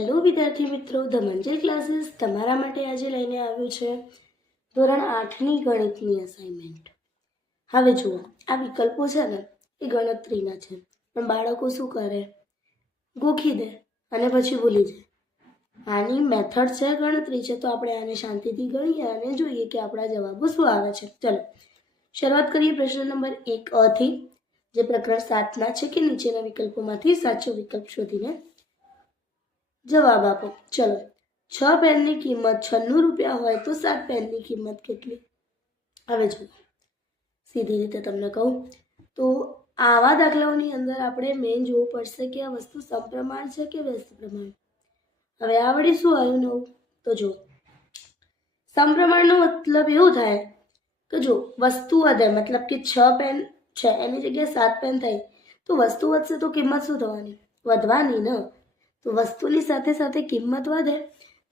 Hello વિદ્યાર્થી મિત્રો, the મંજર classes તમારા માટે આજે લઈને આવ્યું છે ધોરણ 8ની ગણિતની અસાઇનમેન્ટ. હવે જુઓ, આ વિકલ્પો છે ને એ ગણતરીના છે, પણ બાળકો શું કરે, ગોખી દે અને પછી ભૂલી જાય. આની મેથડ છે, ગણતરી છે, તો આપણે આને શાંતિથી ગણીએ અને જોઈએ કે આપણા જવાબો શું આવે છે. ચલો શરૂઆત કરીએ પ્રશ્ન નંબર 1 થી, જે પ્રકરણ 7ના છે કે નીચેના વિકલ્પોમાંથી સાચો વિકલ્પ શોધીને જવાબ આપો. ચલો, 6 પેનની કિંમત 96 રૂપિયા હોય તો 7 પેનની કિંમત કેટલી? હવે જુઓ, સીધી રીતે તમને કહું તો આવા દાખલાઓની અંદર આપણે મેઇન જોવું પડશે કે આ વસ્તુ સમપ્રમાણ છે કે વ્યસ્ત પ્રમાણ. હવે આ વળી શું આવ્યું નવું? તો જો સમપ્રમાણનો મતલબ એવું થાય કે જો વસ્તુ વધે, મતલબ કે 6 પેન છે એની જગ્યાએ 7 પેન થાય તો વસ્તુ વધશે તો કિંમત શું થવાની? વધવાની ને. તો વસ્તુની સાથે સાથે કિંમત વધે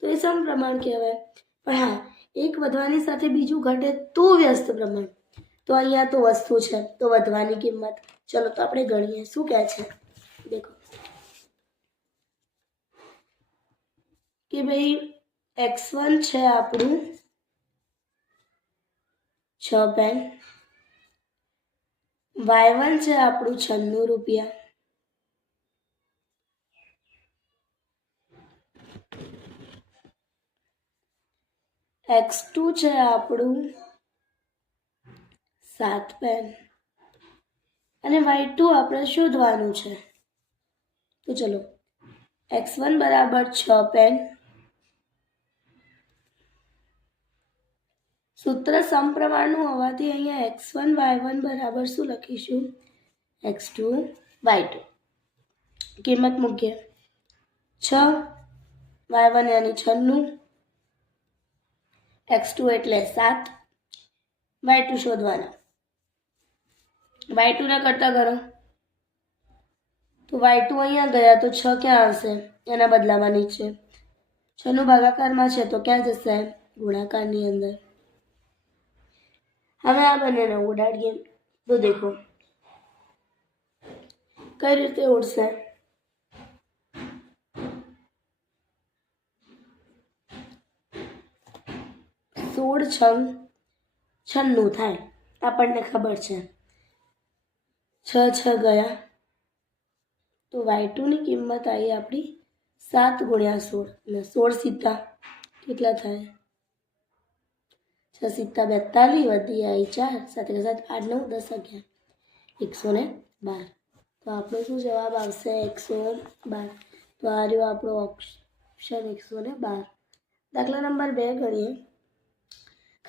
તો એ સમપ્રમાણ કહેવાય. પણ હા, એક વધવાની સાથે બીજું ઘટે તો વ્યસ્ત પ્રમાણ. તો અહીંયા તો વસ્તુ છે તો વધવાની કિંમત. ચલો તો આપણે ગણીએ શું કહે છે. દેખો કે ભાઈ x1 છે આપણું 6 પેન, y1 છે આપણું 96 રૂપિયા, x2 છે આપણું 7 પેન અને y2 આપણે શોધવાનું છે. તો ચલો, x1 બરાબર 6 પેન, સૂત્ર સમપ્રમાણનું હોવાથી અહીંયા x1 y1 બરાબર શું લખીશું? x2 y2. કિંમત મૂકીએ, 6 y1 યાની 96, x2 એટલે 7, y2 શોધવાના. y2 ના કરતા કરો તો y2 અહીંયા ગયા તો 6 ક્યાં આવશે? એના બદલામાં નીચે 6 નું ભાગાકારમાં છે તો ક્યાં જશે? ગુણાકારની અંદર. હવે આ બંનેને ઉડાડીએ તો દેખો કઈ રીતે ઉડશે. 16 છંગ 96 થાય, આપણને ખબર છે. 6 6 ગયા તો y2 ની કિંમત આવી આપણી 7 ગુણ્યા 16 અને 16 સીધા કેટલા થાય? 6 સીધા 42 વધી આવી 4, 7 7 8 9 10 11, 112. તો આપણો શું જવાબ આવશે? 112. તો આ રહ્યો આપણો ઓપ્શન 112. દાખલા નંબર 2 ગણીએ.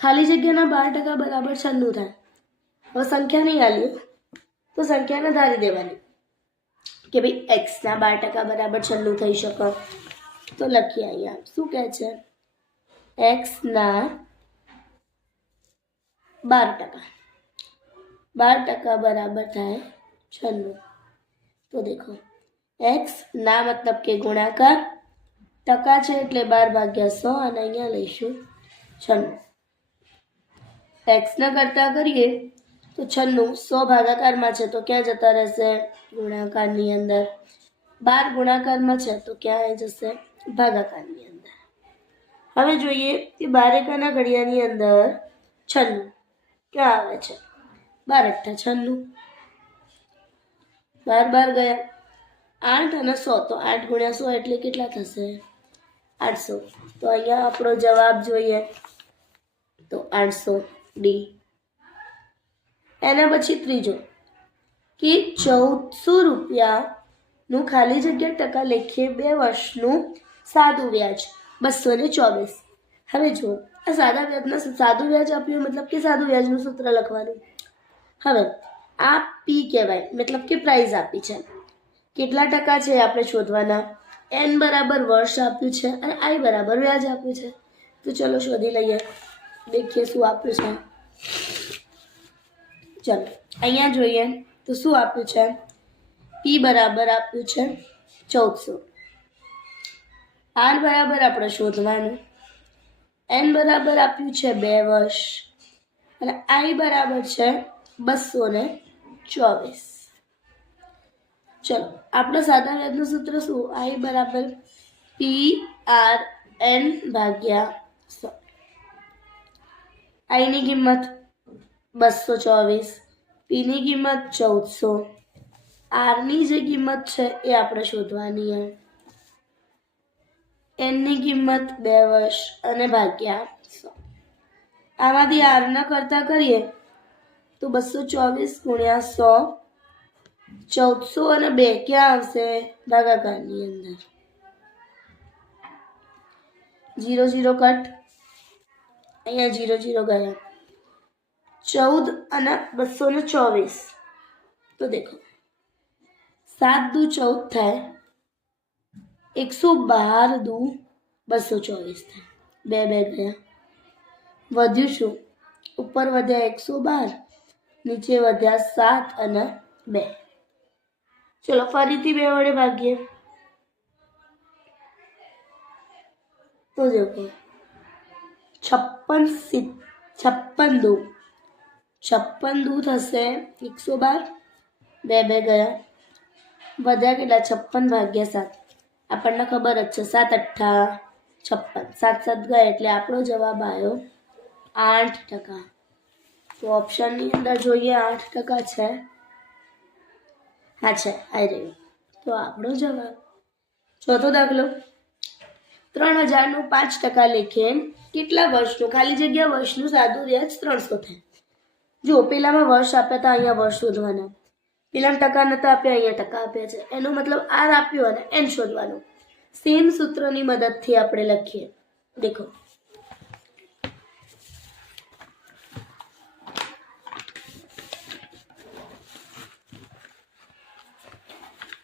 ખાલી જગ્યાના 12% બરાબર 96 થાય. હવે સંખ્યા નહીં આલી તો સંખ્યાને ધારી દેવાની કે ભાઈ x ના 12% બરાબર 96 થઈ શકે. તો લખીએ અહીંયા શું કહે છે, x ના 12% બરાબર થાય 96. તો દેખો x ના મતલબ કે ગુણાકાર, ટકા છે એટલે 12/100 અને અહીંયા લઈશું 96. x ના કરતા કરીએ તો 96 100 ભાગાકારમાં છે તો ક્યાં જતા રહેશે? ગુણાકારની અંદર. 12 ગુણાકારમાં છે તો ક્યાં આવી જશે? ભાગાકારની અંદર. હવે જોઈએ કે 12 ના ઘડિયાની અંદર 96 ક્યાં આવે છે? 12 × 96, 12 ગયા 8 અને 100 તો 8 ગુણ્યા 100 એટલે કેટલા થશે? 800. તો અહીંયા આપણો જવાબ જોઈએ તો 800 ડી. એના પછી ત્રીજો કે 1400 રૂપિયાનું ખાલી જગ્યા ટકા લેખે 2 વર્ષનું સાદું વ્યાજ 224. હવે જુઓ, આ સાદું વ્યાજ આપ્યું મતલબ કે સાદું વ્યાજનું સૂત્ર લખવાનું. હવે આ પી કહેવાય, મતલબ કે પ્રાઇસ આપી છે. કેટલા ટકા છે આપણે શોધવાના. n બરાબર વર્ષ આપ્યું છે અને i બરાબર વ્યાજ આપ્યું છે. તો ચલો શોધી લઈએ, દેખીએ શું આપ્યું છે. ચલો અહીંયા જોઈએ તો શું આપ્યું છે? p બરાબર આપ્યું છે 1400, r બરાબર આપણે શોધવાનું, n બરાબર આપ્યું છે 2 વર્ષ અને i બરાબર છે 224. ચલો, આપણો સાદા વ્યાજનું સૂત્ર શું? i બરાબર PRN ભાગ્યા 100. આઈની કિંમત 224, પીની કિંમત 1400, આરની જે કિંમત છે એ આપણે શોધવાની છે. એનની કિંમત 2 વર્ષ અને ભાગ્યા 100. આમાંથી આરના કરતા કરીએ તો 224 ગુણ્યા 100, 1400 અને 2 ક્યાં આવશે? ભાગાકારની અંદર. 0 0 કટ, અહીંયા 0 0 ગયા. 14 અને 224. તો દેખો 7 દુ 14 થાય, 112 દુ 224 થાય. 2 2 ગયા. વધ્યું શું? ઉપર વધ્યા 112, નીચે વધ્યા 7 અને 2. ચલો ફરીથી 2 વડે ભાગીએ. તો દેખો 56 દુ થશે 112. 2 2 ગયા. વધ્યા કેટલા? 56 ભાગ્યા 7. આપણને ખબર જ છે 7 8 56. 7 7 ગયા એટલે આપણો જવાબ આવ્યો 8%. તો ઓપ્શનની અંદર જોઈએ 8% છે. હા છે, આવી રહ્યું. તો આપણો જવાબ. ચોથો દાખલો, 3000નું 5% લેખે કેટલા વર્ષનું? ખાલી જગ્યા વર્ષનું સાદું વ્યાજ 300 થાય. જો પેલામાં વર્ષ આપ્યા હતા, અહીંયા વર્ષ શોધવાના. પેલામાં ટકા નતા આપ્યા, અહીંયા ટકા આપ્યા છે. એનો મતલબ આર આપ્યો અને એન શોધવાનું. સેમ સૂત્રની મદદથી આપણે લખીએ. દેખો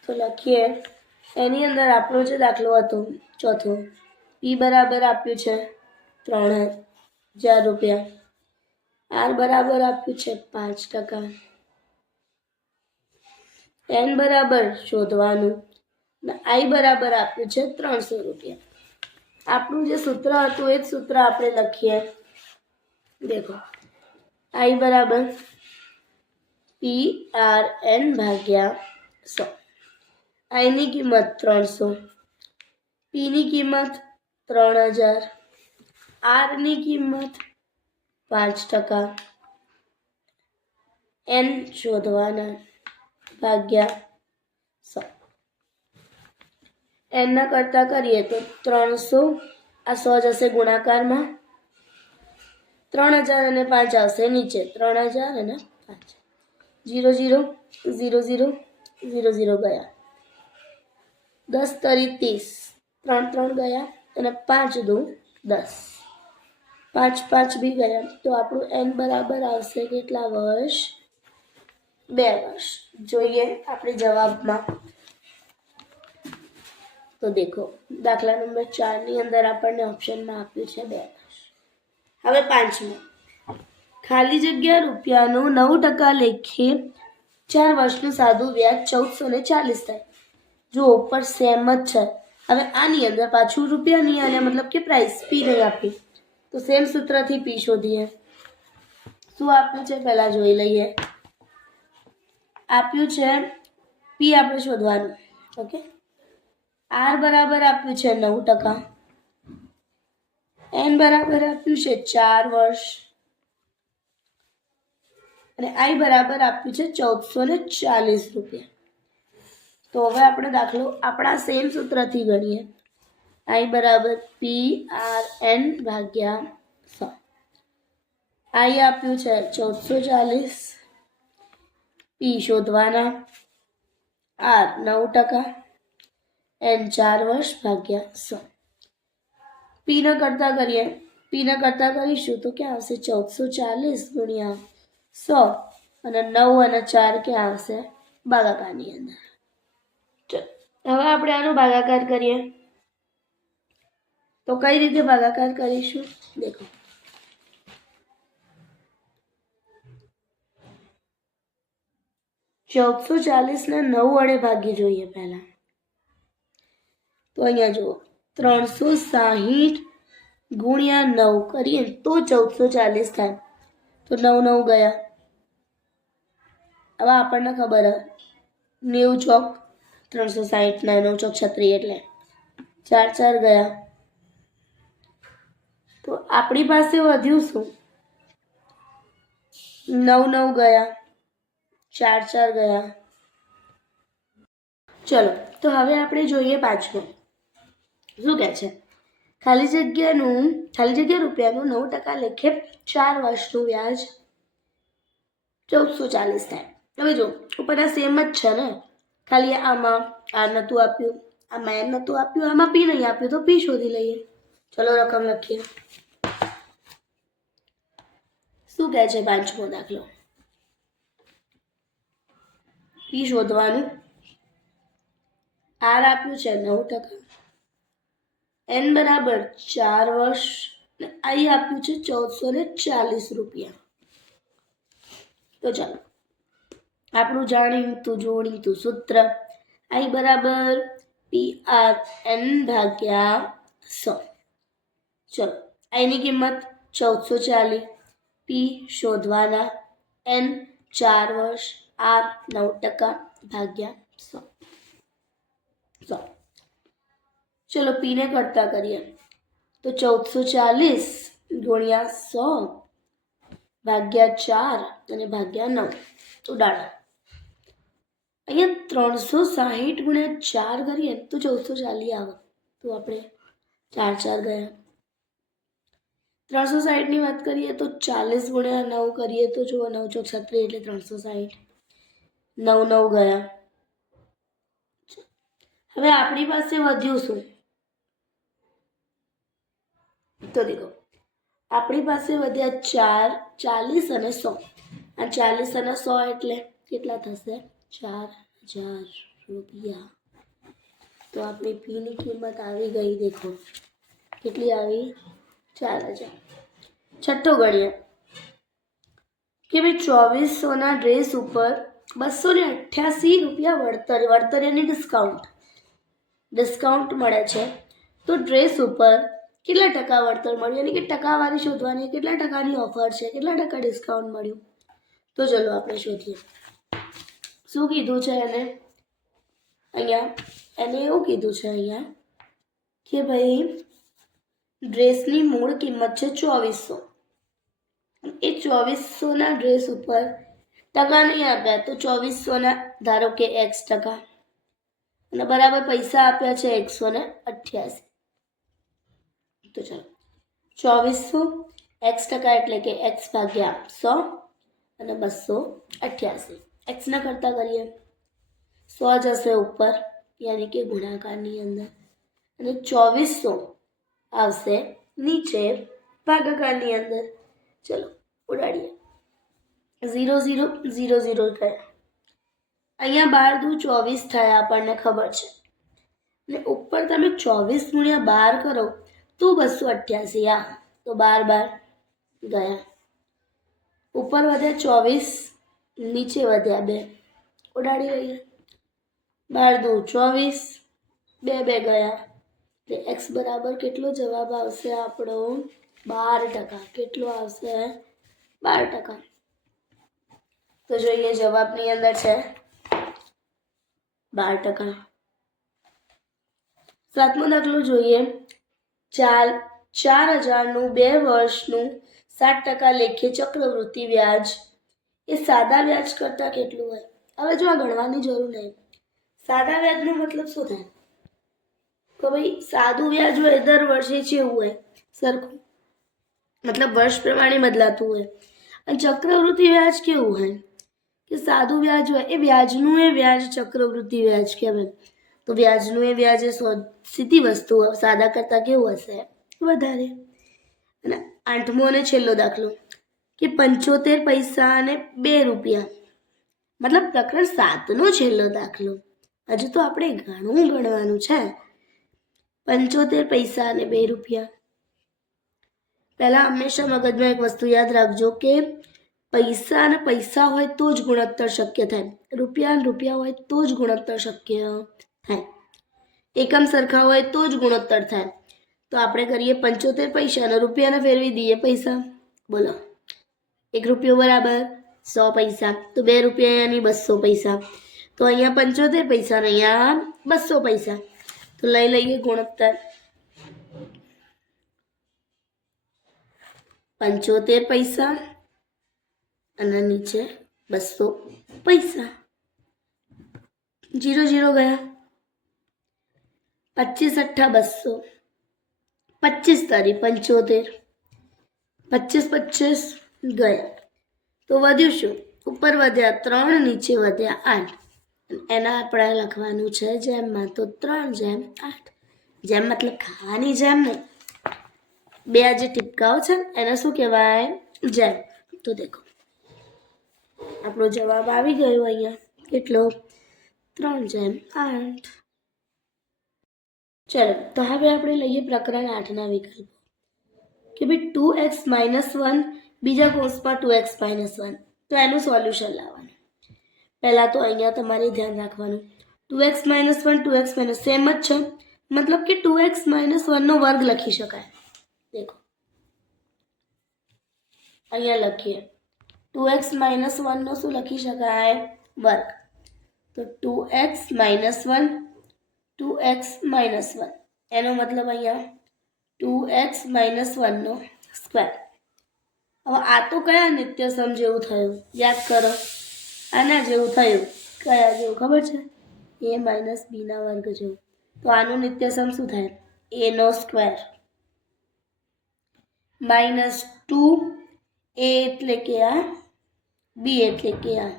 તો લખીએ. એની અંદર આપણો જે દાખલો હતો ચોથો, પી બરાબર આપ્યું છે 3000 રૂપિયા, આર બરાબર આપ્યું છે 5%, એન બરાબર શોધવાનું, આઈ બરાબર આપ્યું છે 300 રૂપિયા. આપણું જે સૂત્ર હતું એ જ સૂત્ર આપણે લખીએ. દેખો આઈ બરાબર PRN ભાગ્યા 100. આઈની કિંમત 300, પીની કિંમત 3000, આરની કિંમત 5%, એન શોધવાના ભાગ્યા 100. એનના કરતા કરીએ તો 300, આ 100 જશે ગુણાકારમાં, 3000 અને 5 આવશે નીચે, 3000 અને 5. 0 0 0 0 0 0 ગયા. 10 તરી 30, 3 3 ગયા અને 5 દુ 10, 5 5 બી ગયા. તો આપણું એન બરાબર આવશે કેટલા વર્ષ? 2 વર્ષ. જોઈએ આપણે જવાબમાં. તો દેખો દાખલા નંબર 4 ની અંદર આપણને ઓપ્શનમાં આપ્યું છે 2 વર્ષ. હવે 5મો, ખાલી જગ્યા રૂપિયાનું 9% લેખે 4 વર્ષનું સાદું વ્યાજ 1440 થાય. જો ઉપર સેમ જ છે. હવે આની અંદર પાછું રૂપિયા નહીં આલે, મતલબ કે પ્રાઇસ પી નહીં આપી. તો સેમ સૂત્રથી પી શોધીએ. શું આપ્યું છે પહેલા જોઈ લઈએ. આપ્યું છે પી આપણે શોધવાનું. ઓકે, આર બરાબર આપ્યું છે 9%, એન બરાબર આપ્યું છે 4 વર્ષ અને આઈ બરાબર આપ્યું છે 1440 રૂપિયા. તો હવે આપણે દાખલો આપણા સેમ સૂત્રથી ગણીએ. આઈ બરાબર PRN ભાગ્યા 100. આઈ આપ્યું છે 1440, પી શોધવાના, આર 9%, એન 4 વર્ષ ભાગ્યા 100. પીના કરતા કરીએ. પીના કરતા કરીશું તો ક્યાં આવશે? 1440 ગુણ્યા 100 અને 9 અને 4 ક્યાં આવશે? ભાગાકારની અંદર. હવે આપણે આનો ભાગાકાર કરીએ. તો કઈ રીતે ભાગાકાર કરીશું? દેખો ચૌદસો 40 ને 9 વડે ભાગી જોઈએ પહેલા. તો અહીંયા જુઓ 360 ગુણ્યા 9 કરીએ તો 1440 થાય. તો 9 9 ગયા. હવે આપણને ખબર 90 ચોક 360 ના 9 ચોક 36 એટલે 4 4 ગયા. તો આપણી પાસે વધ્યું શું? 9 9 ગયા, 4 4 ગયા. ચલો તો હવે આપણે જોઈએ પાછું શું કહે છે. ખાલી જગ્યા રૂપિયાનું 9% લેખે 4 વર્ષનું વ્યાજ 1440 થાય. હવે જો ઉપરના સેમ જ છે ને, ખાલી આમાં આ નહોતું આપ્યું, આમાં એમ નહોતું આપ્યું, આમાં પી નહીં આપ્યું, તો પી શોધી લઈએ. ચલો રકમ લખીએ. શું કહે છે પાંચમો દાખલો? પી શોધવાનું. આર આપ્યું છે 9%, એન બરાબર 4 વર્ષ, અને આઈ આપ્યું છે 1440 રૂપિયા. તો ચાલો આપણું જાણીતું જોડીતું સૂત્ર આઈ બરાબર પી આર એન ભાગ્યા 100. ચલો આઈની કિંમત 1440, પી શોધવાના, એન 4 વર્ષ, આર 9% ભાગ્યા 100. ચલો પીને કરતા કરીએ તો 1440 ગુણ્યા 100 ભાગ્યા 4 અને ભાગ્યા 9 ઉડાડો. અહીંયા 360 ગુણ્યા 4 કરીએ તો 1440 આવે. તો આપણે 4 4 ગયા. 360ની વાત કરીએ તો 40 ગુણ્યા 9 કરીએ તો જુઓ 9 ચોક 36 એટલે 360. 9 9 ગયા. હવે આપણી પાસે વધ્યું શું? તો દેખો આપણી પાસે વધ્યા 4 40 અને 100. આ 40 અને 100 એટલે કેટલા થશે? 4000 રૂપિયા. તો આપણી પીની કિંમત આવી ગઈ. દેખો કેટલી આવી? 4000. છઠ્ઠો ગણીએ કે ભાઈ 2400ના ડ્રેસ ઉપર 288 રૂપિયા વળતરની ડિસ્કાઉન્ટ મળે છે. તો ડ્રેસ ઉપર કેટલા ટકા વળતર મળ્યું, યાની કે ટકાવારી શોધવાની, કેટલા ટકાની ઓફર છે, કેટલા ટકા ડિસ્કાઉન્ટ મળ્યું. તો ચલો આપણે શોધીએ. શું કીધું છે એને? અહીંયા એને એવું કીધું છે અહીંયા કે ભાઈ ડ્રેસની મૂળ કિંમત છે 2400. એ 2400ના ડ્રેસ ઉપર ટકા નહીં આપ્યા, તો 2400ના ધારો કે x%, અને બરાબર પૈસા આપ્યા છે 188. તો ચાલો 2400 x% એટલે કે x ભાગ્યા 100 અને 288. એક્સના કરતા કરીએ 100 જશે ઉપર, યાની કે ગુણાકારની અંદર, અને 2400 આવશે નીચે ભાગાકારની અંદર. ચલો ઉડાડીએ. 0 0 0 0 થયા. અહીંયા 12 દુ 24 થયા આપણને ખબર છે, અને ઉપર તમે 24 ગુણ્યા 12 કરો તો 288. આ તો 12 12 ગયા. ઉપર વધ્યા 24, નીચે વધ્યા 2. ઉડાડી લઈએ. 12 દુ 24, 2 2 ગયા. એટલે એક્સ બરાબર કેટલો જવાબ આવશે આપણો? 12%. કેટલો આવશે? 12%. તો જોઈએ જવાબની અંદર છે 12%. સાતમો દાખલો જોઈએ. 4000નું 2 વર્ષનું 7% લેખે ચક્રવૃત્તિ વ્યાજ એ સાદા વ્યાજ કરતાં કેટલું હોય? હવે જો આ ગણવાની જરૂર નહીં. સાદા વ્યાજનો મતલબ શું થાય? તો ભાઈ સાદું વ્યાજ હોય દર વર્ષે જેવું હોય સરખું, મતલબ વર્ષ પ્રમાણે બદલાતું હોય. અને ચક્રવૃત્તિ વ્યાજ કેવું હોય કે સાદું વ્યાજ હોય એ વ્યાજનું એ વ્યાજ ચક્રવૃત્તિ વ્યાજ કહેવાય. તો વ્યાજનું એ વ્યાજ એ સીધી વસ્તુ સાદા કરતાં કેવું હશે? વધારે. અને આઠમો અને છેલ્લો દાખલો કે 75 પૈસા અને 2 રૂપિયા, મતલબ પ્રકરણ 7નો છેલ્લો દાખલો. હજુ તો આપણે ઘણું ગણવાનું છે. 75 પૈસા અને 2 રૂપિયા. પહેલાં હંમેશા મગજમાં એક વસ્તુ યાદ રાખજો કે પૈસા અને પૈસા હોય તો જ ગુણોત્તર શક્ય થાય. રૂપિયા અને રૂપિયા હોય તો જ ગુણોત્તર શક્ય થાય. એકમ સરખા હોય તો જ ગુણોત્તર થાય. તો આપણે કરીએ 75 પૈસા અને રૂપિયાને ફેરવી દઈએ પૈસા. બોલો 1 રૂપિયો બરાબર 100 પૈસા, તો 2 રૂપિયા યાની 200 પૈસા. તો અહીંયા 75 પૈસા અને અહીંયા 200 પૈસા. તો લઈ લઈએ ગુણોત્તર. 75 પૈસા અને નીચે 200 પૈસા. 0 0 ગયા. 25 8 200. 25 તારી 75. 25 25 ગયા. તો વધ્યું શું? ઉપર વધ્યા 3, નીચે વધ્યા 8. એના આપણે લખવાનું છે જેમમાં, તો 3/8. જેમ મતલબ ખાવાની જેમ નહીં, બે આ જે ટીપકાઓ છે એને શું કહેવાય? જેમ. તો દેખો આપણો જવાબ આવી ગયો અહીંયા. કેટલો? 3/8. ચલો, તો હવે આપણે લઈએ પ્રકરણ 8ના વિકલ્પો. કે ભાઈ 2x - 1 બીજા કૌંસમાં 2x - 1, તો એનું સોલ્યુશન લાવવાનું. પહેલાં તો અહીંયા તમારે ધ્યાન રાખવાનું, 2x - 1 2x - સેમ જ છે, મતલબ કે 2x - 1નો વર્ગ લખી શકાય. દેખો અહીંયા લખીએ 2x - 1નો શું લખી શકાય? વર્ગ. તો 2x - 1 2x - 1 એનો મતલબ અહીંયા 2x - 1નો સ્ક્વેર. હવે આ તો કયા નિત્યસમ જેવું થયું? યાદ કરો. આના જેવું થયું. કયા જેવું ખબર છે? a - b ના વર્ગ જેવું. તો આનું નિત્યસમ શું થાય? a નો સ્ક્વેર -2a એટલે કે આ, b એટલે કે આ,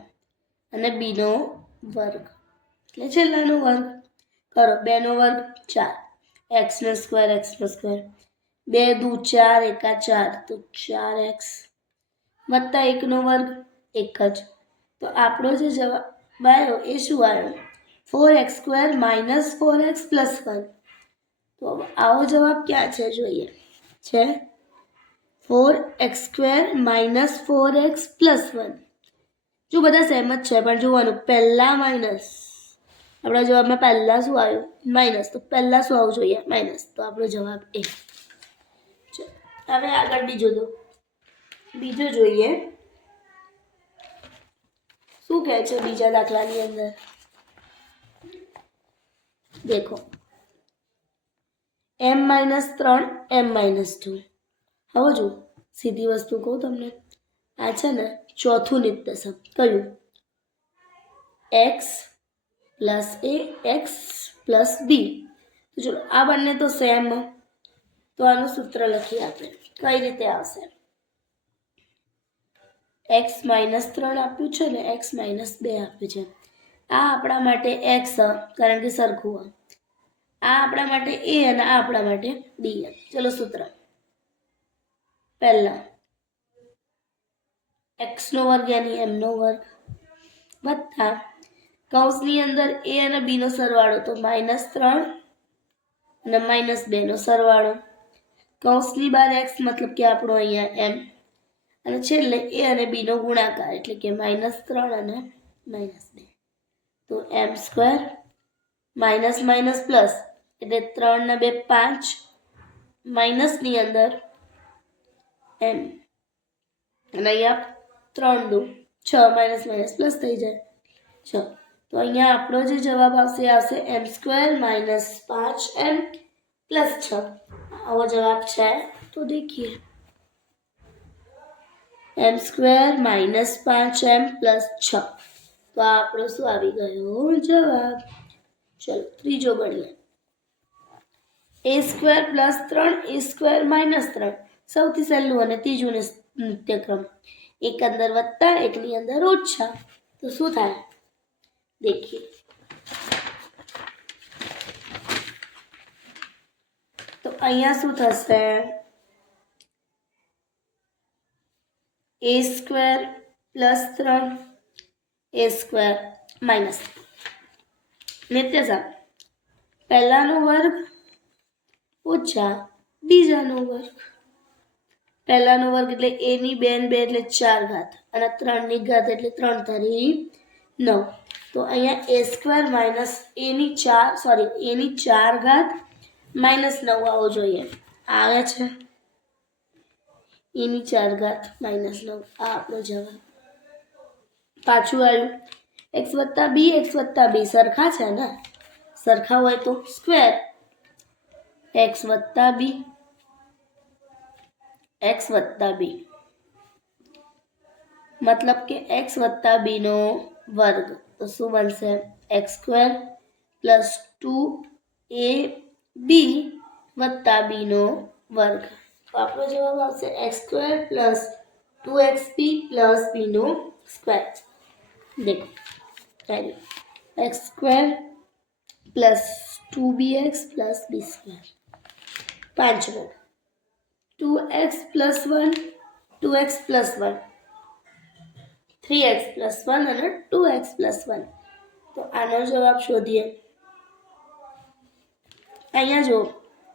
અને b નો વર્ગ એટલે છેલ્લાનો વર્ગ. કરો 2 નો વર્ગ 4, x નો સ્ક્વેર 2 દુ 4 એકા 4, તો 4x વત્તા 1 નો વર્ગ 1 જ. તો આપણો જે જવાબ આવ્યો એ શું આવ્યો? 4x² - 4x + 1. તો આવો જવાબ ક્યાં છે જોઈએ? છે 4x² - 4x + 1. જો બધા સેમ જ છે, પણ જોવાનું પહેલા માઇનસ. આપણા જવાબમાં પહેલા શું આવ્યું? માઇનસ. તો પહેલા શું આવવું જોઈએ? માઇનસ. તો આપણો જવાબ એ. હવે આગળ બીજો જોઈએ શું કહે છે બીજા દાખલાની અંદર. દેખો m - 3 m - 2. હવે જો સીધી વસ્તુ કહું તમને, આ છે ને ચોથું નિત્યસમ. કયું? x + a x + b. તો ચલો આ બંને તો સેમ, તો આનું સૂત્ર લખીએ આપણે. કઈ રીતે આવશે? x - 3 આપ્યું છે ને, x - 2 આપ્યું છે. આ આપણા માટે x, કારણ કે સરખું. આ આપણા માટે a અને આ આપણા માટે b. ચલો સૂત્ર. પહેલા x નો વર્ગ યાની m નો વર્ગ વત્તા કૌંસની અંદર a અને b નો સરવાળો, તો -3 અને -2 નો સરવાળો. કૌંસની બહાર x મતલબ કે આપણો અહીંયા m, અને છેલ્લે a અને b નો ગુણાકાર એટલે કે -3 અને -2. તો m² માઇનસ માઇનસ પ્લસ એટલે 3 ને 2 5, માઇનસની અંદર m, અને અહીંયા 3 દુ 6, માઇનસ માઇનસ પ્લસ થઈ જાય 6. તો અહીંયા આપણો જે જવાબ આવશે m² - 5m + 6. આવો જવાબ છે. તો દેખીએ m² - 5m + 6. તો આ આપણો શું આવી ગયો જવાબ. ચલો ત્રીજો ગણીએ. a² + 3 a² - 3 સૌથી સહેલું અને ત્રીજું નિત્યક્રમ. એક અંદર વત્તા એકની અંદર ઓછા, તો શું થાય દેખીએ. તો અહીંયા શું થશે? a² + 3 a² - નિત્યસમ. પહેલાનો વર્ગ ઓછા બીજાનો વર્ગ. પહેલાનો વર્ગ એટલે a ની 2 ને 2 એટલે 4 ઘાત, અને 3 ની ઘાત એટલે 3 તારી 9. તો અહીંયા a² - a ની 4 ઘાત -9 આવો જોઈએ. આવે છે a ની 4 ઘાત -9. આ આપણો જવાબ. પાછું આવ્યું x + b સરખા છે ને, સરખા હોય તો સ્ક્વેર, એક્સ વત્તા બી, એક્સ વત્તા બી મતલબ કે એક્સ વત્તા બીનો વર્ગ. તો શું બનશે? એક્સ સ્ક્વેર પ્લસ 2ab વત્તા બીનો વર્ગ. તો આપણો જવાબ આવશે x square plus 2xb plus બીનો સ્ક્વેર. દેખો x square plus 2bx plus b square. પાંચમો 2x plus 1, 2x plus 1, 3x plus 1 અને 2x પ્લસ 1. તો આનો જવાબ શોધીએ. અહીંયા જો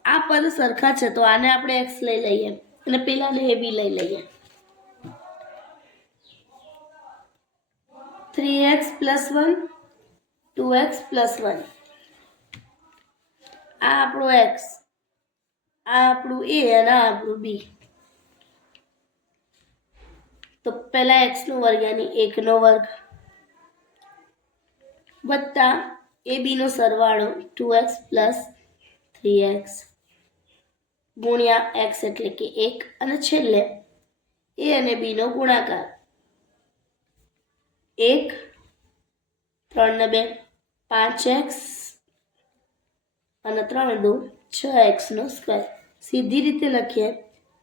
આ પદ સરખા છે તો આને આપણે x લઈ લઈએ અને પેલાને a b લઈ લઈએ. 3x plus 1, 2x plus 1. આ આપણો x, આ આપણું a અને આ આપણું b. તો પહેલા x નો વર્ગ યાની 1 નો વર્ગ વત્તા ab નો સરવાળો 2x પ્લસ 3x ગુણ્યા x એટલે કે 1 અને છેલ્લે a અને b નો ગુણાકાર 1 3 ને 2 5x અને 3 2 6x નો સ્ક્વેર. સીધી રીતે લખીએ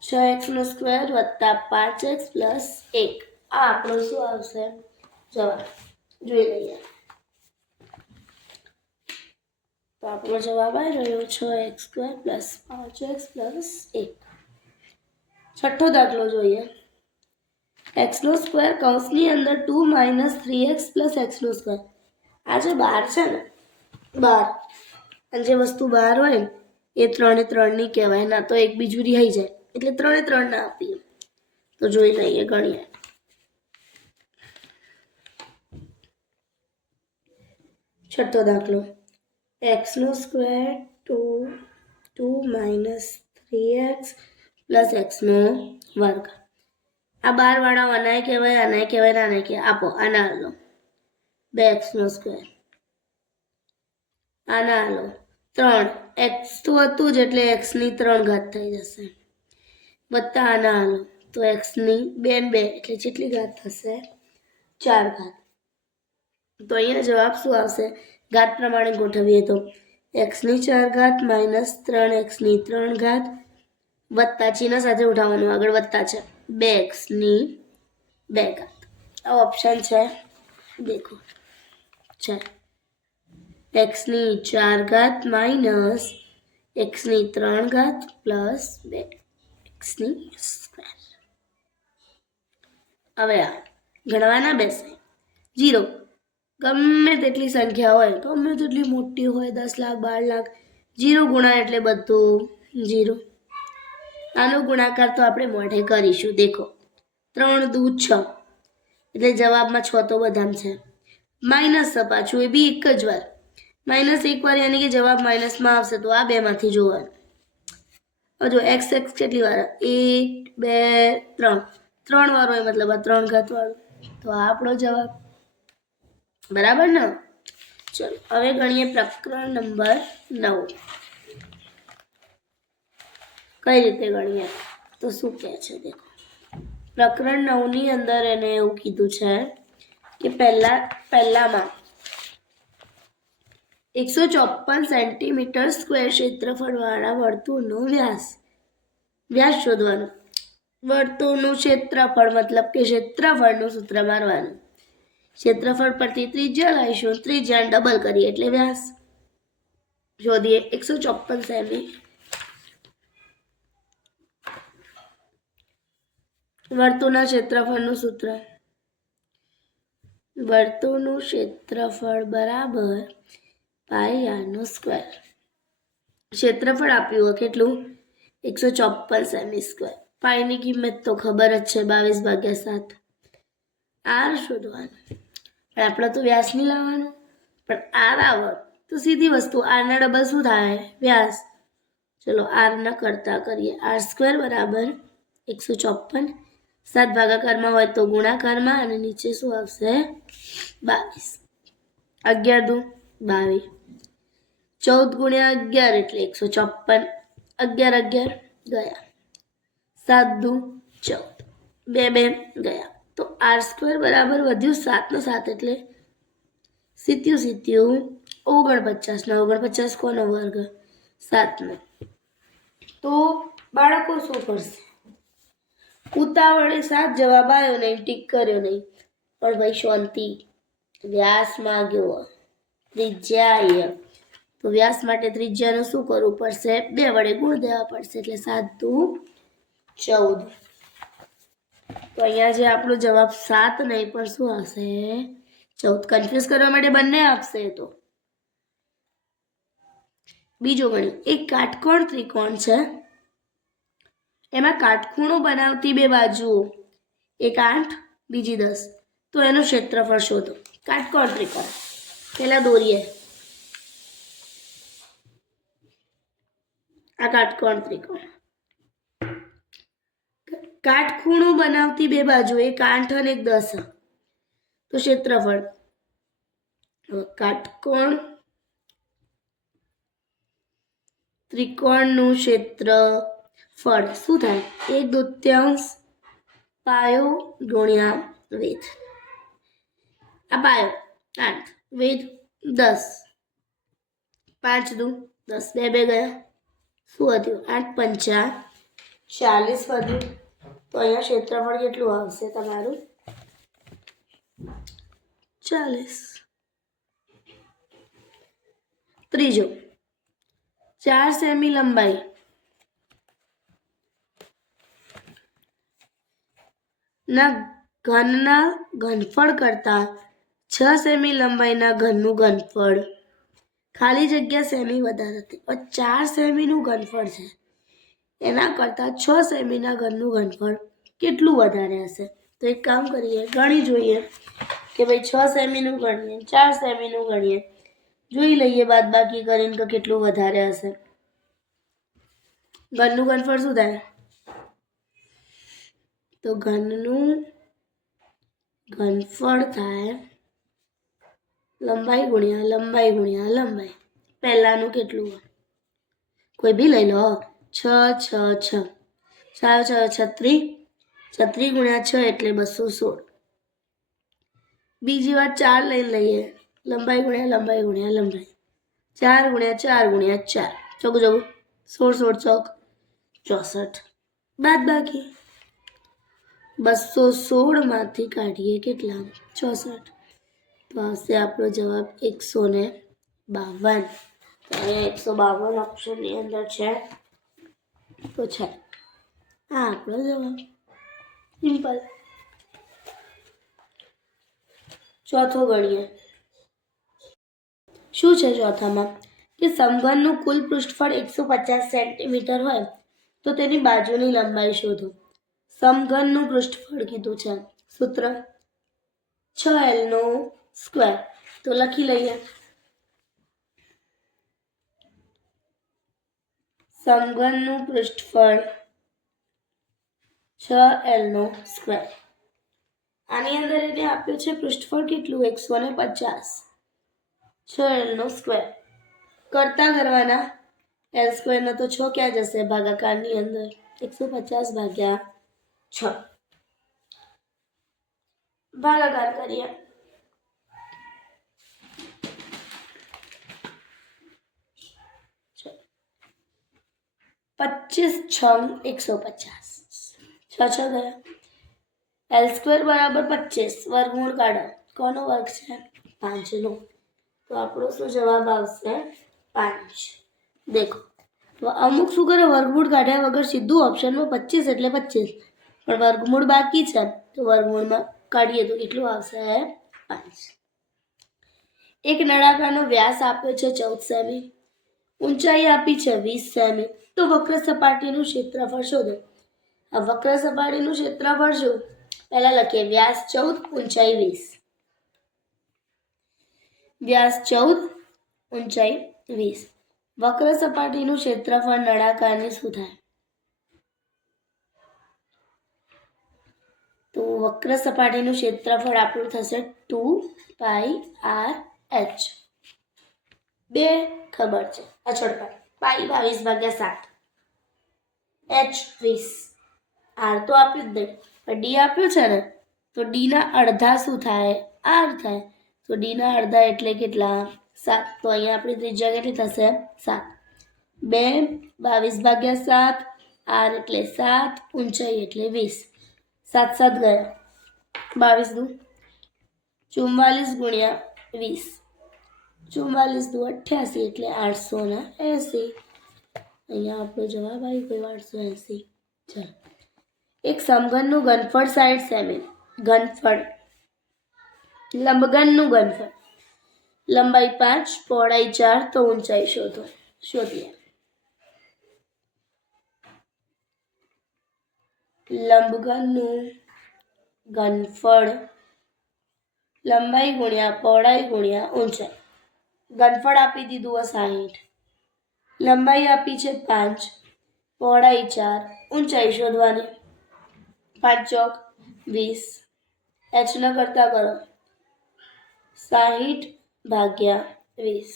6x નો સ્ક્વેર વત્તા 5x પ્લસ 1. આ આપણો શું આવશે જવાબ? જોઈ લઈએ. તો આપણો જવાબ આવી રહ્યો 6x square plus 5x plus 1. છઠ્ઠો દાખલો જોઈએ. x નો સ્ક્વેર કૌંસની અંદર 2 માઇનસ 3x પ્લસ x નો સ્ક્વેર. આ જે બાર છે ને, બાર, અને જે વસ્તુ બહાર હોય એ 3 એ 3 ની કહેવાય. ના તો એક બીજું રહી જાય એટલે 3 એ 3 ના આપીએ. તો જોઈ લઈએ, ગણીએ. છઠ્ઠો દાખલો x નો square 2 minus 3x plus x નો વર્ગ. આ બાર વાળા આનાય કહેવાય, આનાય કહેવાય, આનાય કહેવાય. આપો આના હાલો 2x નો સ્ક્વેર, આના હાલો 3x તો હતું જ એટલે x ની 3 ઘાત થઈ જશે વત્તા આના હાલો તો x ની 2 2 એટલે જેટલી ઘાત થશે 4 ઘાત. તો અહીંયા જવાબ શું આવશે? ઘાત પ્રમાણે ગોઠવીએ તો x ની 4 ઘાત માઇનસ 3x ની 3 ઘાત વત્તા ચિહ્ન સાથે ઉઠાવવાનું, આગળ વત્તા છે 2x ની 2 ઘાત. આ ઓપ્શન છે, દેખો છે x ની 4 ઘાત માઇનસ x ની 3 ઘાત પ્લસ 2x ની સ્ક્વેર. હવે આ ગણવાના બેસે 0 ગમે તેટલી સંખ્યા હોય, ગમે તેટલી મોટી હોય, 10 લાખ 12 લાખ, 0 ગુણા એટલે બધું 0. આનો ગુણાકાર તો આપણે મોઢે કરીશું. દેખો 3 દૂ 6 એટલે જવાબમાં 6 તો બધામાં છે. માઇનસ પાછું એ બી એક જ વાર, માઇનસ એક વાર યાની કે જવાબ માઇનસમાં આવશે. તો આ બેમાંથી જોવાનું. હવે જો એક્સ એક્સ કેટલી વાર? 1 2 3 3 વાર હોય, મતલબ આ 3 ઘાત વાળું. તો આ આપણો જવાબ. બરાબર ને? ચલો હવે ગણીએ પ્રકરણ નંબર 9. કઈ રીતે ગણીએ તો શું કહે છે દેખો. પ્રકરણ 9 ની અંદર એને એવું કીધું છે કે પહેલામાં 154 સેન્ટીમીટર સ્ક્વેર ક્ષેત્રફળવાળા વર્તુળનો વ્યાસ શોધવાનો. વર્તુળનું ક્ષેત્રફળ મતલબ કે ક્ષેત્રફળનું સૂત્ર મારવાનું. ક્ષેત્રફળ પરથી ત્રિજ્યા લઈશું, ત્રિજ્યા ડબલ કરીએ એટલે વ્યાસ શોધીએ. 154 સેમી વર્તુળના ક્ષેત્રફળનું સૂત્ર. વર્તુળનું ક્ષેત્રફળ બરાબર પાઈ આરનો સ્ક્વેર. ક્ષેત્રફળ આપ્યું હોય કેટલું? 154 સેમી સ્ક્વેર. પાઈની કિંમત તો ખબર જ છે, 22/7. આર શોધવાનું, પણ આપણે તો વ્યાસ નહીં લાવવાનો. પણ આર આવે તો સીધી વસ્તુ, આરના ડબલ શું થાય? વ્યાસ. ચલો આરના કરતા કરીએ. આર સ્ક્વેર બરાબર 154. 7 ભાગાકારમાં હોય તો ગુણાકારમાં, અને નીચે શું આવશે? 22. 11 દુ 22. 14 ગુણ્યા 11 એટલે 154. 11 11 ગયા, 7 દુ 14, 2 2 ગયા. તો r² બરાબર વધ્યું 7 ને 7 એટલે 47 49 ને 49 કોનો વર્ગ? 7 નો. તો બાળકો શું કરશે? ઉતાવળે 7 જવાબ આવ્યો નહીં, ટીક કર્યો નહીં, પણ ભાઈ શાંતિ. વ્યાસ માંગ્યો, ત્રિજ્યા અહીંયા, તો વ્યાસ માટે ત્રિજ્યાનું શું કરવું પડશે? 2 વડે ગુણ દેવા પડશે, એટલે 7 દુ 14. તો અહીંયા જે આપણો જવાબ 7 નહીં પણ શું હશે? 14. કન્ફ્યુઝ કરવા માટે બંને આપશે. તો બીજો ગણિત, એક કાટકોણ ત્રિકોણ છે, એમાં કાટખૂણો બનાવતી 2 બાજુઓ, એક 8 બીજી 10, તો એનું ક્ષેત્રફળ શોધો. કાટકોણ ત્રિકોણ પેલા દોરીએ. આ કાટકોણ ત્રિકોણ, કાટખૂણો બનાવતી 2 બાજુ, એક 8 અને એક 10, તો ક્ષેત્રફળ. કાટકોણ ત્રિકોણનું ક્ષેત્રફળ શું થાય? 1/2 પાયો ગુણ્યા વેધ. આ પાયો 8, વેધ 10, 5 દુ 10, 2 2 ગયા, શું વધ્યું? 8 પંચા 40 વધ્યું. તો અહીંયા ક્ષેત્રફળ કેટલું આવશે તમારું? 40. ત્રીજો, 4 સેમી લંબાઈ ના ઘનના ઘનફળ કરતા 6 સેમી લંબાઈના ઘનનું ઘનફળ, ખાલી જગ્યા સેમી વધારે હતી, 4 સેમીનું ઘનફળ છે, એના કરતાં 6 સેમીના ઘનનું ઘનફળ કેટલું વધારે હશે? તો એક કામ કરીએ, ગણી જોઈએ કે ભાઈ 6 સેમીનું ગણીએ, 4 સેમીનું ગણીએ, જોઈ લઈએ બાદબાકી કરીને તો કેટલું વધારે હશે. ઘનનું ઘનફળ શું થાય? તો ઘનનું ઘનફળ થાય લંબાઈ ગુણ્યા લંબાઈ ગુણ્યા લંબાઈ. પહેલાનું કેટલું? કોઈ બી લઈ લો. 6 6 6 4 6 36, 36 ગુણ્યા 6 એટલે 216. બીજી વાર 4 લઈ લઈએ, લંબાઈ ગુણ્યા લંબાઈ ગુણ્યા લંબાઈ, 4 ગુણ્યા 4 ગુણ્યા 4, ચોક જવું 16 16 ચોક 64. બાદબાકી 216 માંથી કાઢીએ કેટલા? 64. તો આવશે આપણો જવાબ 152. તો અહીંયા 152 ઓપ્શનની અંદર છે, તો છે આ આપણો જવાબ. સિમ્પલ. ચોથો ગણીએ. શું છે ચોથામાં? કે સમઘનનું કુલ પૃષ્ઠફળ 150 સેન્ટીમીટર હોય તો તેની બાજુની લંબાઈ શોધો. સમઘનનું પૃષ્ઠફળ કીધું છે, સૂત્ર 6L². તો લખી લઈએ. સમઘનનું પૃષ્ઠફળ 6L². આની અંદર એને આપ્યું છે પૃષ્ઠફળ કેટલું? 150. 6L². કરતા કરવાના, L² નો તો 6 ક્યાં જશે? ભાગાકારની અંદર. 150 ભાગ્યા 6. ભાગાકાર કરીએ. 25 6 150. 6 6 ગયા. L² બરાબર 25, વર્ગમૂળ કાઢો. કોનો વર્ગ છે? 5 નો. તો આપણો શું જવાબ આવશે? 5. દેખો, તો અમુક શું કરે, વર્ગમૂળ કાઢ્યા વગર સીધું ઓપ્શનમાં 25 એટલે 25, પણ વર્ગમૂળ બાકી છે, તો વર્ગમૂળમાં કાઢીએ તો કેટલું આવશે? 5. એક નળાકારનો વ્યાસ આપ્યો છે 14 સેમી, ઊંચાઈ આપી છે 20 સેમી, તો વક્ર સપાટીનું ક્ષેત્રફળ શોધો. આ વક્ર સપાટીનું ક્ષેત્રફળ શું? પહેલા લખીએ, વ્યાસ 14, ઊંચાઈ 20. વ્યાસ 14, ઊંચાઈ 20. વક્ર સપાટીનું ક્ષેત્રફળ નળાકારની શું થાય? તો વક્ર સપાટીનું ક્ષેત્રફળ આપણું થશે 2πr/h. 2 ખબર છે, અચળ પાઈ 22/7. એચ 20, આર તો આપ્યું જ નહીં, પણ ડી આપ્યું છે ને, તો ડીના અડધા શું થાય? આર થાય. તો ડીના અડધા એટલે કેટલા? 7. તો અહીંયા આપણી ત્રિજ્યા કેટલી થશે? 7. 2 22/7, આર એટલે 7, ઊંચાઈ એટલે 20. 7 7 ગયા, 22 દુ 44 ગુણ્યા 20, 44 દુ 88 એટલે 880. અહીંયા આપણો જવાબ આવી ગયો 880. ચાલો, એક સમઘનનું ઘનફળ 60 સેમી. ઘનફળ લંબઘનનું ઘનફળ લંબાઈ 5, પહોળાઈ 4, તો ઊંચાઈ શોધીએ. લંબઘનનું ઘનફળ લંબાઈ ગુણ્યા પહોળાઈ ગુણ્યા ઊંચાઈ. ઘનફળ આપી દીધું 60, લંબાઈ આપી છે 5, પહોળાઈ 4, ઊંચાઈ શોધવાની. 5 ચોક 20, એચ ન કરતા કરો 60/20.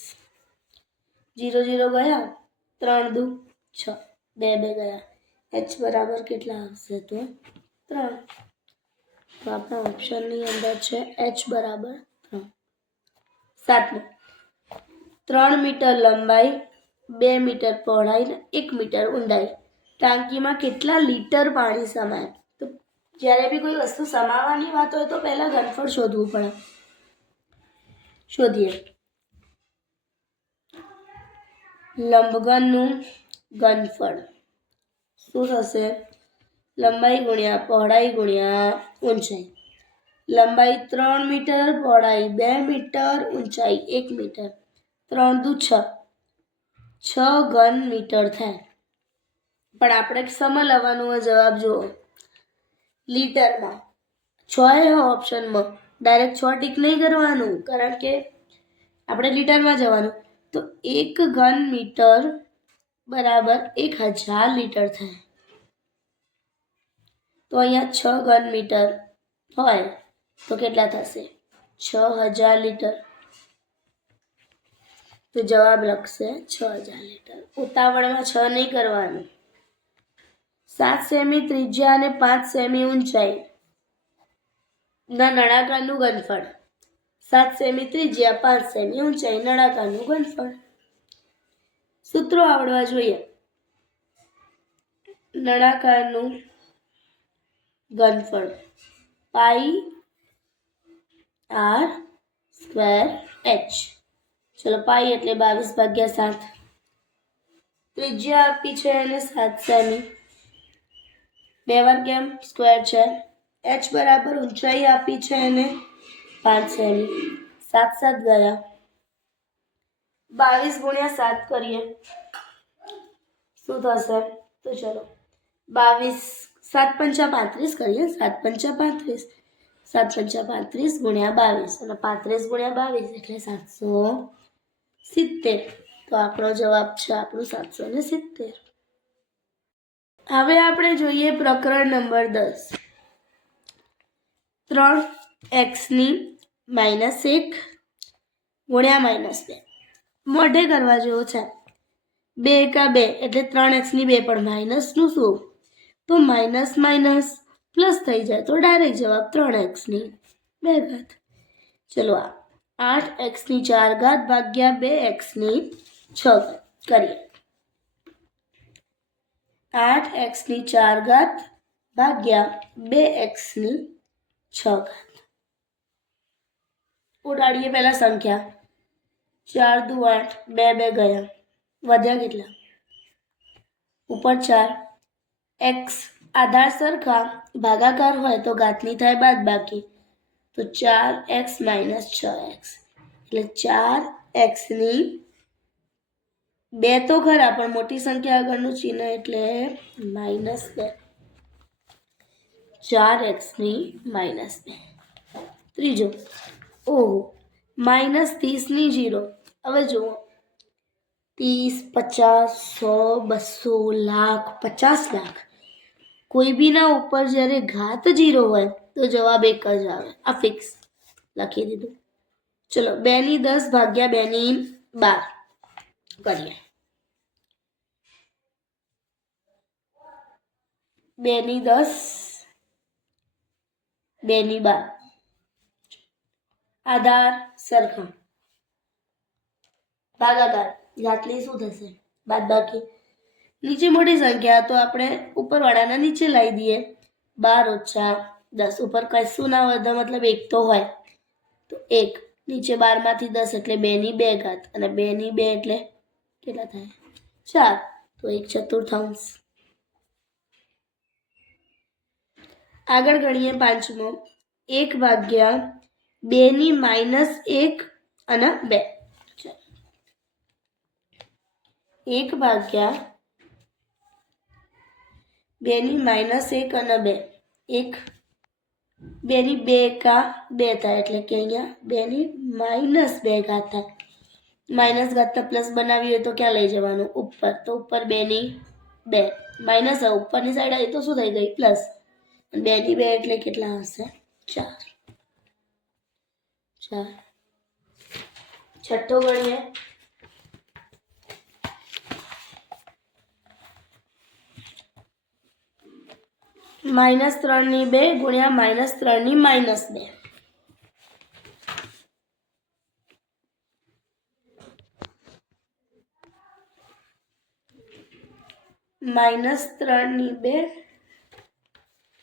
0 0 ગયા, 3 દુ 6, 2 2 ગયા, એચ બરાબર કેટલા આવશે? તો 3. તો આપણા ઓપ્શનની અંદર છે એચ બરાબર 3. 7. 3 મીટર લંબાઈ, 2 મીટર પહોળાઈ ને 1 મીટર ઊંડાઈ. ટાંકીમાં કેટલા લીટર પાણી સમાય? તો જ્યારે બી કોઈ વસ્તુ સમાવવાની વાત હોય તો પહેલા ઘનફળ શોધવું પડે. શોધીએ. લંબઘનનું ઘનફળ શું થશે? લંબાઈ ગુણ્યા પહોળાઈ ગુણ્યા ઊંચાઈ. લંબાઈ 3 મીટર, પહોળાઈ 2 મીટર, ઊંચાઈ 1 મીટર. 3 દુ 6, 6 ઘન મીટર થાય. પણ આપણે સમા લેવાનું હોય જવાબ જુઓ લીટરમાં. 6 ઓપ્શનમાં ડાયરેક્ટ 6 ટીક નહીં કરવાનું, કારણ કે આપણે લીટરમાં જવાનું. તો 1 ઘન મીટર બરાબર 1000 લીટર થાય. તો અહીંયા 6 ઘન મીટર હોય તો કેટલા થશે? 6000 લીટર. તો જવાબ લખશે 6000 લીટર. ઉતાવળમાં 6 નહીં કરવાનું. 7 સેમી ત્રિજ્યા અને 5 સેમી ઊંચાઈ ના નળાકારનું ઘનફળ. 7 સેમી ત્રિજ્યા, 5 સેમી ઊંચાઈ, નળાકારનું ઘનફળ. સૂત્રો આવડવા જોઈએ. નળાકારનું ઘનફળ પાઈ આર સ્ક્વેર એચ. ચલો, પાઈ એટલે 22/7. ત્રિજ્યા આપી છે એને 7 સેમી, 2 વાર કેમ સ્ક્વેર છે. એચ બરાબર ઊંચાઈ આપી છે એને 5 સેમી. 7 7 ગયા, 22 ગુણ્યા 7 કરીએ શું થશે? તો ચલો 22, 7 પંચા 35 કરીએ. 7 પંચા 35, 7 પંચા 35 ગુણ્યા 22, અને 35 ગુણ્યા 22 એટલે 770. તો આપણો જવાબ છે આપણું 770. હવે આપણે જોઈએ પ્રકરણ નંબર 10. 3x -1 ગુણ્યા -2 મોઢે કરવા જેવો છે. 2 એકા 2 એટલે 3x 2, પણ માઇનસનું શું? તો માઇનસ માઇનસ પ્લસ થઈ જાય તો ડાયરેક્ટ જવાબ 3x 2. ચલો, આ 8x 4 ભાગ્યા 2x 6 કરીએ. 8x 4 ભાગ્યા 2x 6. ઉડાડીએ પહેલા સંખ્યા. 4 દુ 8, 2 2 ગયા, વધ્યા કેટલા? ઉપર 4. x આધાર સરખા ભાગાકાર હોય તો ઘાતની થાય બાદબાકી. તો 4x - 6x એટલે 4x 2 તો ખરા, પણ મોટી સંખ્યા આગળનું ચિહ્ન એટલે -2. 4x -2. ત્રીજો, ઓહો, -30 0. હવે જુઓ, 30 50 100 200 લાખ 50 લાખ કોઈ બીના ઉપર જ્યારે ઘાત 0 હોય તો જવાબ 1 જ આવે. આ ફિક્સ લખી દીધું. ચલો, 2 × 10 ભાગ્યા 2 × 12 કરીએ. 2 ની 10, 2 ની 12. આધાર સરખા, ભાગાકાર, ઘાતની શું થશે? બાદબાકી. નીચે મોટી સંખ્યા તો આપણે ઉપરવાળાના નીચે લાવી દઈએ. 12 - 10 ઉપર કશું ના વધે, મતલબ 1 તો હોય, તો 1 નીચે 12 માંથી 10 એટલે 2 ની 2 ઘાત, અને 2 ની 2 એટલે કેટલા થાય? 4, તો 1/4. આગળ ગણીએ પાંચમો. 1/2 ની -1 અને 2. 1/2 ની -1 અને 2. 2 ની 2 એકા 2 થાય, એટલે કે અહીંયા 2 ની -2 ઘાત થાય. માઇનસ ઘાતના પ્લસ બનાવી હોય તો ક્યાં લઈ જવાનું? ઉપર. તો ઉપર 2 ની 2 માઇનસ, ઉપરની સાઈડ આવી તો શું થઈ ગઈ? પ્લસ. 2 ની 2 એટલે કેટલા હશે? 4. છઠ્ઠો ગણીએ. -3 ની 2 ગુણ્યા -3 ની -2. -3 ની 2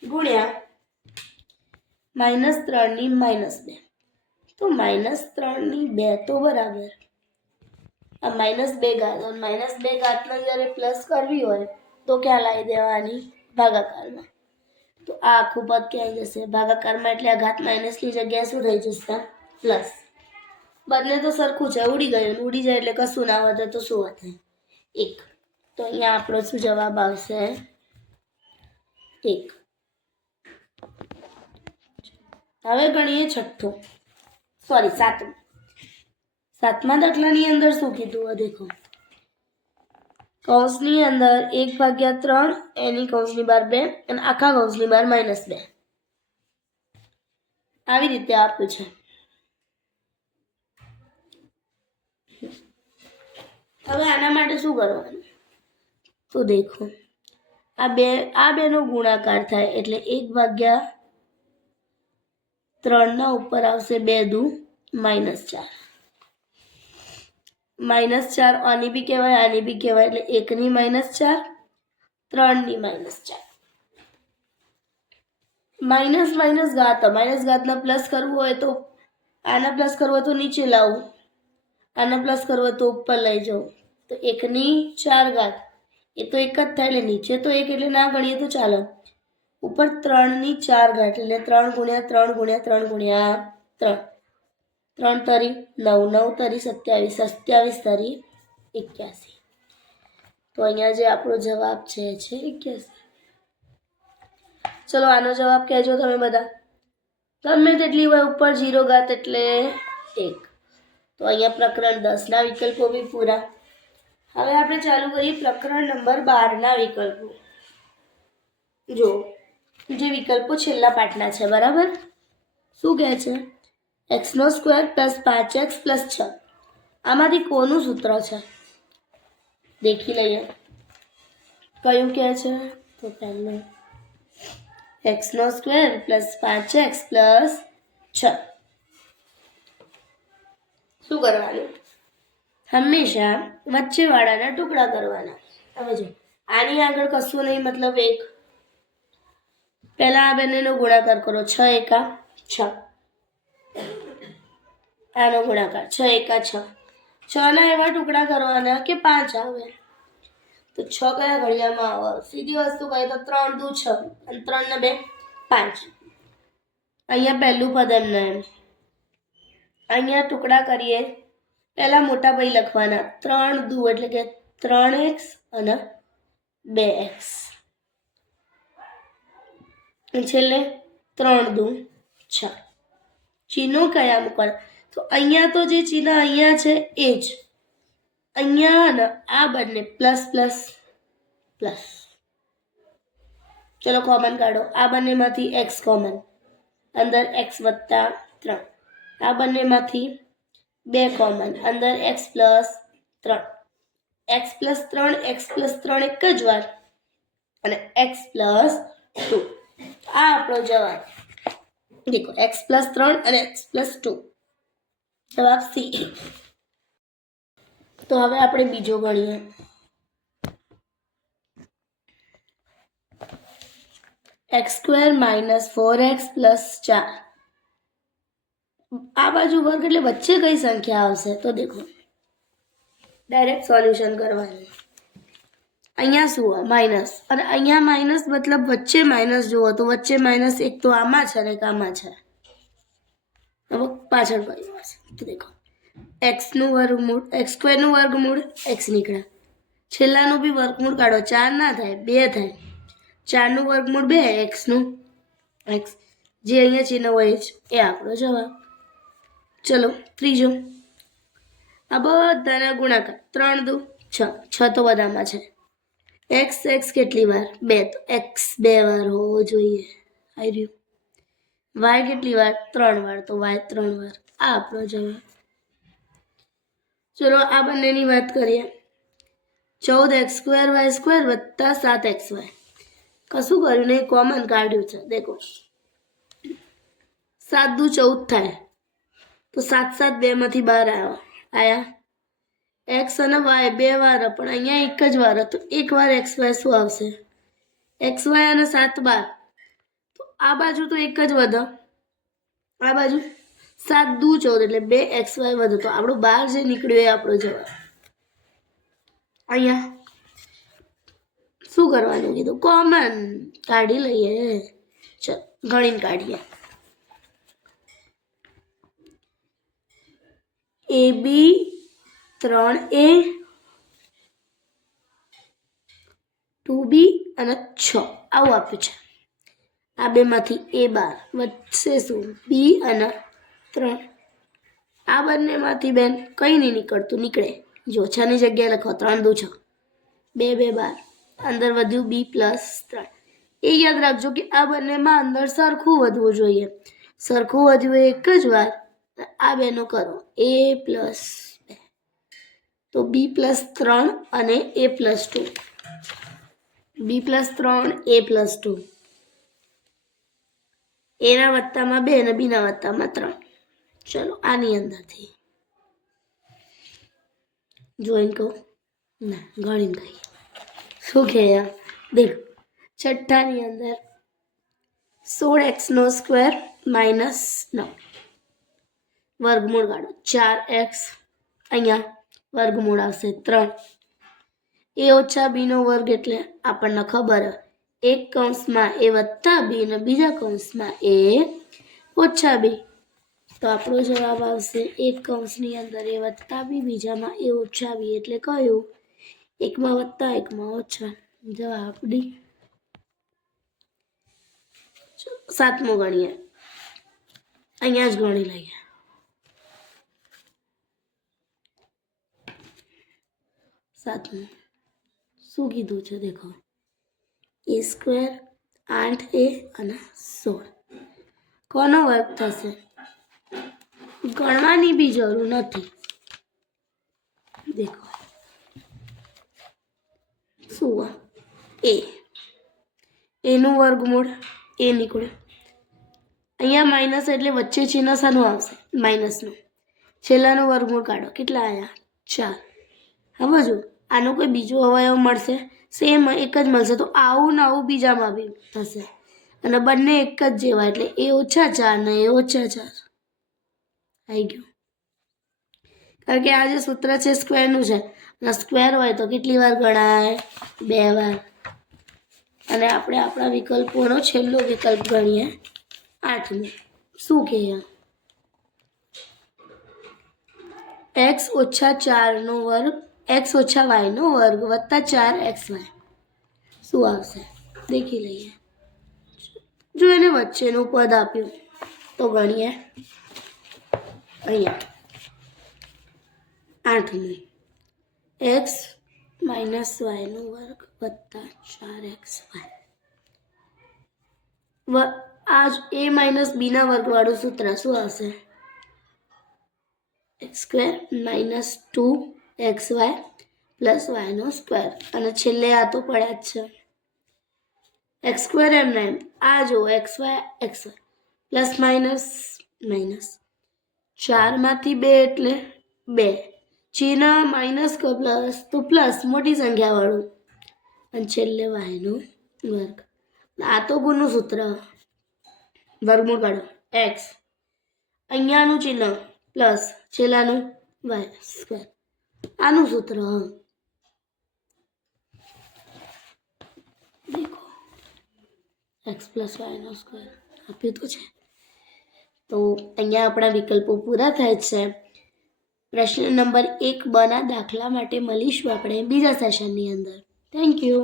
ગુણ્યા -3 ની -2. તો -3 ની 2 તો બરાબર આ -2 ઘાત, -2 ઘાતને જ્યારે પ્લસ કરવી હોય તો ક્યાં લાવી દેવાની? ભાગાકારમાં. તો આ આખું પદ ક્યાં જશે? ભાગાકારમાં. એટલે આ ઘાત માઇનસની જગ્યાએ શું થઈ જશે? પ્લસ. બંને તો સરખું છે, ઉડી ગયું. ઉડી જાય એટલે કશું ના વધે તો શું વધે? 1. તો અહીંયા આપણો શું જવાબ આવશે? 1. હવે ગણીએ છઠ્ઠો, સોરી સાતમો. સાતમા દાખલાની અંદર શું કીધું? દેખો, કૌંસની અંદર 1/3, એની કૌંસની બહાર 2 અને આખા કૌંસની બહાર -2. આવી રીતે આપ્યું છે. હવે આના માટે શું કરવાનું? તો દેખો, આ બે નો ગુણાકાર થાય એટલે 1/3 ના ઉપર આવશે 2 દુ -4. -4 આની બી કહેવાય, આની બી કહેવાય, એટલે 1 ની -4, 3 ની -4. માઇનસ ઘાતના પ્લસ કરવું હોય તો આના પ્લસ કરવું હોય તો નીચે લાવવું, આના પ્લસ કરવું હોય તો ઉપર લઈ જવું. તો 1 ની 4 ઘાત એ તો એક જ થાય, એટલે નીચે તો 1 એટલે ના ગણીએ તો ચાલો. ઉપર 3 ની 4 ઘાત એટલે 3 ગુણ્યા 3 ગુણ્યા 3 ગુણ્યા 3. 3 તરી 9, 9 તરી 27, 27 તરી 81. તો અહીંયા જે આપણો જવાબ છે 81. ચલો આનો જવાબ કહેજો તમે બધા. ગમે તેટલી હોય ઉપર 0 ઘાત એટલે 1. તો અહીંયા પ્રકરણ 10 ના વિકલ્પો બી પૂરા. હવે આપણે ચાલુ કરીએ પ્રકરણ નંબર 12 ના વિકલ્પો. જો જે વિકલ્પો છેલ્લા પાઠના છે, બરાબર. શું કહે છે? x² + 5x + 6. આમાંથી કોનું સૂત્ર છે? દેખી લઈએ. કયું કહે છે? તો પહેલું x² + 5x + 6. શું કરવાનું? હંમેશા વચ્ચેવાળાના ટુકડા કરવાના. હવે જો આની આગળ કશું નહીં, મતલબ 1. પહેલા આ બંનેનો ગુણાકાર કરો. 6 એકા 6. આનો ગુણાકાર 6 એકા 6. 6 ના એવા ટુકડા કરવાના કે 5 આવે. તો 6 કયા ઘડિયામાં આવે? સીધી વસ્તુ કહે તો 3 દુ 6 અને 3 ને 2 5. અહીંયા પહેલું પદ એમને એમ. અહીંયા ટુકડા કરીએ. પહેલા મોટા ભાઈ લખવાના. 3 દુ એટલે કે 3x અને 2x. છેલ્લે 3 દુ 6. ચિહ્નો કયા મૂકવાના? તો અહીંયા તો જે ચિહ્ન અહીંયા છે એ જ. અહીંયા ને આ બંને પ્લસ પ્લસ પ્લસ. ચલો કોમન કાઢો. આ બંનેમાંથી x કોમન, અંદર x + 3. આ બંનેમાંથી 2 કોમન, અંદર x + 3. x + 3 એક જ વાર. અને x પ્લસ 2. આ આપણો જવાબ. દેખો x પ્લસ 3 અને x પ્લસ 2 જવાબ સી. તો હવે આપણે બીજો ગણીએ. x² minus 4x plus 4. આ બાજુ વર્ગ એટલે વચ્ચે કઈ સંખ્યા આવશે? તો દેખો ડાયરેક્ટ સોલ્યુશન કરવાનું. અહીંયા શું માઇનસ, અને અહીંયા માઇનસ મતલબ વચ્ચે માઇનસ જુઓ તો વચ્ચે માઇનસ એક તો આમાં છે અને એક આમાં છે. હવે પાછળ કયું હશે? તો દેખો x² નું વર્ગમૂળ x નીકળે. છેલ્લાનું બી વર્ગમૂળ કાઢો, 4 ના થાય 2 થાય. 4 નું વર્ગમૂળ 2, x નું x, જે અહીંયા ચિહ્ન હોય એ આપણો જવાબ. ચલો ત્રીજો. આ બધાના ગુણાકાર 3 દુ 6, 6 તો બધામાં છે. x કેટલી વાર? 2, તો x 2 વાર હોવો જોઈએ. આવી રહ્યું. y કેટલી વાર? 3 વાર, તો y 3 વાર. આ આપણો જવાબ. ચલો આ બંનેની વાત કરીએ. 14x² y² વત્તા 7xy. કશું કર્યું નહીં, કોમન કાઢ્યું છે. દેખો 7 દુ 14 થાય, તો 7 7 2 માંથી 12 આયા. x અને y 2 વાર, પણ અહીંયા એક જ વાર, તો એક વાર xy શું આવશે? xy અને 7 12, તો આ બાજુ તો એક જ વધે, આ બાજુ 7 દુ 14 એટલે 2xy વધે, તો આપણું 12 જે નીકળ્યું એ આપણો જવાબ. અહીંયા શું કરવાનું કીધું? કોમન કાઢી લઈએ. ચલો ગણીને કાઢીએ. AB 3A 2B અને 6 આવું આપ્યું છે. આ બેમાંથી A12 વચ્ચે શું? B અને 3. આ બંનેમાંથી બેન કંઈ નહીં નીકળતું, નીકળે. જો 6 ની જગ્યાએ લખો 3 દુ 6, 2 2 12, અંદર વધ્યું B પ્લસ 3. એ યાદ રાખજો કે આ બંનેમાં અંદર સરખું વધવું જોઈએ. સરખું વધ્યું એક જ વાર. આ બેનો કરો A પ્લસ 2, તો B પ્લસ 3 અને A plus 2. B plus 3 A plus 2. એના વત્તામાં 2 અને બીના વત્તામાં 3. ચલો આની અંદરથી જોઈને કહું ના, ગણીને કહીએ. શું કહે? દેખ છઠ્ઠાની અંદર 16x² માઇનસ 9 વર્ગમૂળ કાઢો. 4x અહીંયા વર્ગમૂળ આવશે 3. a ઓછા b નો વર્ગ એટલે આપણને ખબર, એક કૌંસમાં a વત્તા b અને બીજા કૌંસમાં a ઓછા b. તો આપણો જવાબ આવશે એક કૌંસની અંદર a વત્તા b, બીજામાં a ઓછા b, એટલે કયું? એકમાં વત્તા એકમાં ઓછા. જવાબ ડી. સાતમું ગણીએ. અહીંયા જ ગણી લઈએ. સાતમું શું કીધું છે? દેખો a² 8a અને 16. કોનો વર્ગ થશે? ગણવાની બી જરૂર નથી. દેખો શું એનું વર્ગમૂળ એ નીકળ્યું. અહીંયા માઇનસ એટલે વચ્ચે ચિહ્ન શાનું આવશે? માઇનસનું. છેલ્લાનું વર્ગમૂળ કાઢો. કેટલા આવ્યા? 4. હવે જો આનો કોઈ બીજો અવયવ મળશે? સેમ એક જ મળશે, તો આવું ને આવું બીજામાં બી થશે, અને બંને એક જ જેવા, એટલે એ ઓછા 4 ને એ ઓછા 4 આવી ગયું. કારણ કે આ જે સૂત્ર છે સ્ક્વેરનું છે, અને સ્ક્વેર હોય તો કેટલી વાર ગણાય? 2 વાર. અને આપણે આપણા વિકલ્પોનો છેલ્લો વિકલ્પ ગણીએ 8મું. શું કહે? x ઓછા 4 નો વર્ગ, x ઓછા y નો વર્ગ વત્તા 4xy શું આવશે? દેખી લઈએ. જો એને વચ્ચેનું પદ આપ્યું તો ગણીએ. અહીંયા 8મું x માઇનસ y નો વર્ગ વત્તા 4xy. આ a માઇનસ b ના વર્ગવાળું સૂત્ર શું આવશે? x² minus 2xy plus y નો સ્ક્વેર, અને છેલ્લે આ તો પડ્યા જ છે. એક્સ સ્ક્વેર એમના એમ. આ જો x y plus minus minus 4માંથી 2 એટલે 2. ચિહ્ન માઇનસ કે પ્લસ તો પ્લસ મોટી સંખ્યાવાળું અને છેલ્લે વાયનો વર્ગ. આ તો ગુણનું સૂત્ર વર્ગમૂળ કાઢો એક્સ અહીંયાનું ચિહ્ન પ્લસ છેલ્લાનું વાય સ્ક્વેર આનું સૂત્ર. દેખો એક્સ પ્લસ વાયનો સ્ક્વેર આપ્યું તો છે. તો અહીંયા આપણા વિકલ્પો પૂરા થાય છે. પ્રશ્ન નંબર 1 બના દાખલા માટે મળીશું આપણે બીજા સેશનની અંદર. Thank you.